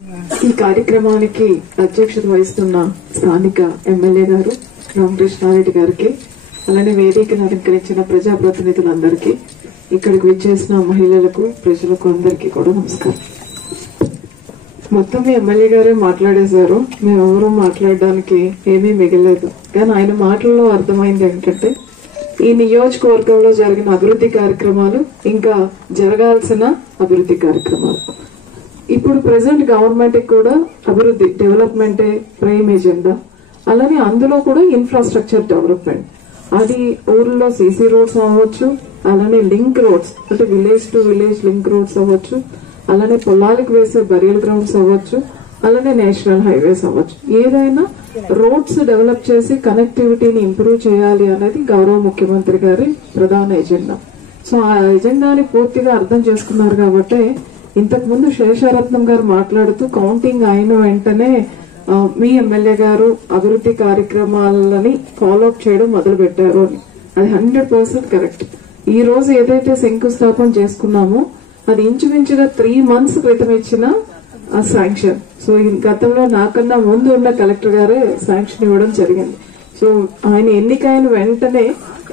ఈ కార్యక్రమానికి అధ్యక్షత వహిస్తున్న స్థానిక ఎమ్మెల్యే గారు రామకృష్ణారెడ్డి గారికి, అలానే వేదికను అలంకరించిన ప్రజాప్రతినిధులందరికీ, ఇక్కడికి విచ్చేసిన మహిళలకు, ప్రజలకు అందరికీ కూడా నమస్కారం. మొత్తం ఎమ్మెల్యే గారే మాట్లాడేశారు. మేమెవరూ మాట్లాడడానికి ఏమీ మిగలేదు. కానీ ఆయన మాటల్లో అర్థమైంది ఏంటంటే, ఈ నియోజకవర్గంలో జరిగిన అభివృద్ధి కార్యక్రమాలు, ఇంకా జరగాల్సిన అభివృద్ధి కార్యక్రమాలు. ఇప్పుడు ప్రెసెంట్ గవర్నమెంట్ కూడా అభివృద్ధి, డెవలప్మెంటే ప్రైమ్ ఎజెండా. అలానే అందులో కూడా ఇన్ఫ్రాస్ట్రక్చర్ డెవలప్మెంట్. అది ఊర్లో సీసీ రోడ్స్ అవ్వచ్చు, అలానే లింక్ రోడ్స్ అంటే village to village link roads అవ్వచ్చు, అలానే పొలాలకు వేసే బరియల్ గ్రౌండ్స్ అవ్వచ్చు, అలానే నేషనల్ హైవేస్ అవ్వచ్చు. ఏదైనా రోడ్స్ డెవలప్ చేసి కనెక్టివిటీని ఇంప్రూవ్ చేయాలి అనేది గౌరవ ముఖ్యమంత్రి గారి ప్రధాన ఎజెండా. సో ఆ ఎజెండాని పూర్తిగా అర్థం చేసుకున్నారు కాబట్టి ఇంతకు ముందు శేషారత్నం గారు మాట్లాడుతూ కౌంటింగ్ అయిన వెంటనే మీ ఎమ్మెల్యే గారు అభివృద్ధి కార్యక్రమాలని ఫాలో అప్ చేయడం మొదలు పెట్టారు అని. అది 100% కరెక్ట్. ఈ రోజు ఏదైతే శంకుస్థాపన చేసుకున్నామో అది ఇంచుమించుగా 3 months క్రితం ఇచ్చిన శాంక్షన్. సో గతంలో నాకన్నా ముందు ఉన్న కలెక్టర్ గారే శాంక్షన్ ఇవ్వడం జరిగింది. సో ఆయన ఎన్నికైన వెంటనే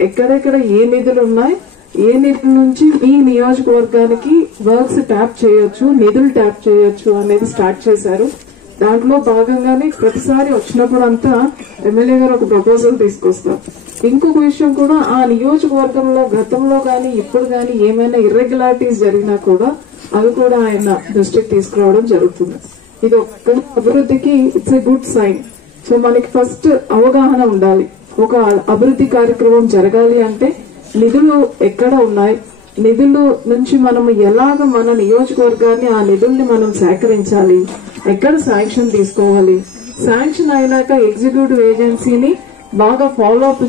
ఎక్కడెక్కడ ఏ నిధులు ఉన్నాయి, ఏ నిధుల నుంచి ఈ నియోజకవర్గానికి వర్క్స్ ట్యాప్ చేయొచ్చు, నిధులు ట్యాప్ చేయొచ్చు అనేది స్టార్ట్ చేశారు. దాంట్లో భాగంగానే ప్రతిసారి వచ్చినప్పుడు అంతా ఎమ్మెల్యే గారు ఒక ప్రపోజల్ తీసుకొస్తారు. ఇంకొక విషయం కూడా, ఆ నియోజకవర్గంలో గతంలో గాని ఇప్పుడు గాని ఏమైనా ఇర్రెగ్యులారిటీస్ జరిగినా కూడా అవి కూడా ఆయన దృష్టికి తీసుకురావడం జరుగుతుంది. ఇది ఒక్క అభివృద్ధికి it's a good sign. So మనకి ఫస్ట్ అవగాహన ఉండాలి. ఒక అభివృద్ధి కార్యక్రమం జరగాలి అంటే నిధులు ఎక్కడ ఉన్నాయి, నిధుల నుంచి మనం ఎలాగ మన నియోజకవర్గాన్ని, ఆ నిధుల్ని మనం సేకరించాలి, ఎక్కడ శాంక్షన్ తీసుకోవాలి, శాంక్షన్ అయినాక ఎగ్జిక్యూటివ్ ఏజెన్సీని బాగా ఫాలో అప్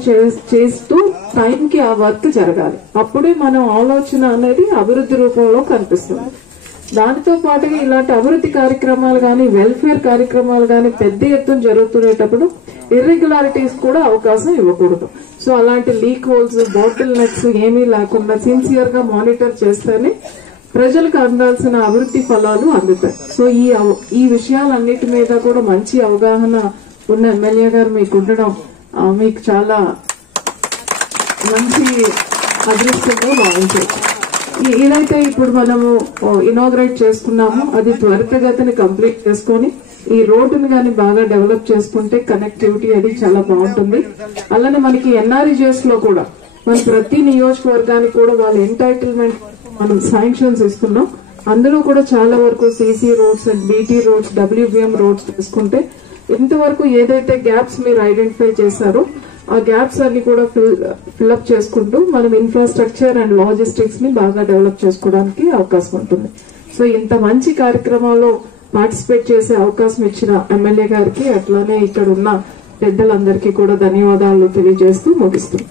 చేస్తూ టైంకి ఆ వర్క్ జరగాలి. అప్పుడే మనం ఆలోచన అనేది అభివృద్ధి రూపంలో కనిపిస్తుంది. దానితో పాటుగా ఇలాంటి అభివృద్ధి కార్యక్రమాలు గాని, వెల్ఫేర్ కార్యక్రమాలు గాని పెద్ద ఎత్తున జరుగుతున్నప్పుడు ఇర్రెగ్యులారిటీస్ కూడా అవకాశం ఇవ్వకూడదు. సో అలాంటి లీక్ హోల్స్, బాటిల్ నెక్స్ ఏమీ లేకుండా సిన్సియర్ గా మానిటర్ చేస్తేనే ప్రజలకు అందాల్సిన అభివృద్ధి ఫలాలు అందుతాయి. సో ఈ విషయాలన్నిటి మీద కూడా మంచి అవగాహన ఉన్న ఎమ్మెల్యే గారు మీకు ఉండడం మీకు చాలా మంచి అదృష్టంగా భావించవచ్చు. ఏదైతే ఇప్పుడు మనము ఇనాగ్రేట్ చేసుకున్నామో అది త్వరితగతిని కంప్లీట్ చేసుకుని ఈ రోడ్డును గాని బాగా డెవలప్ చేసుకుంటే కనెక్టివిటీ అది చాలా బాగుంటుంది. అలానే మనకి ఎన్ఆర్ఈజీఎస్ లో కూడా మన ప్రతి నియోజకవర్గానికి కూడా వాళ్ళ ఎంటైటిల్మెంట్ మనం శాంక్షన్స్ ఇస్తున్నాం. అందులో కూడా చాలా వరకు CC roads and BT roads, WBM roads తీసుకుంటే ఇంతవరకు ఏదైతే గ్యాప్స్ మీరు ఐడెంటిఫై చేశారో ఆ గ్యాప్స్ అన్ని కూడా ఫిల్అప్ చేసుకుంటూ మనం ఇన్ఫ్రాస్ట్రక్చర్ అండ్ లాజిస్టిక్స్ ని బాగా డెవలప్ చేసుకోవడానికి అవకాశం ఉంటుంది. సో ఇంత మంచి కార్యక్రమాల్లో పార్టిసిపేట్ చేసే అవకాశం ఇచ్చిన ఎమ్మెల్యే గారికి, అట్లానే ఇక్కడ ఉన్న పెద్దలందరికీ కూడా ధన్యవాదాలు తెలియజేస్తూ ముగిస్తున్నాం.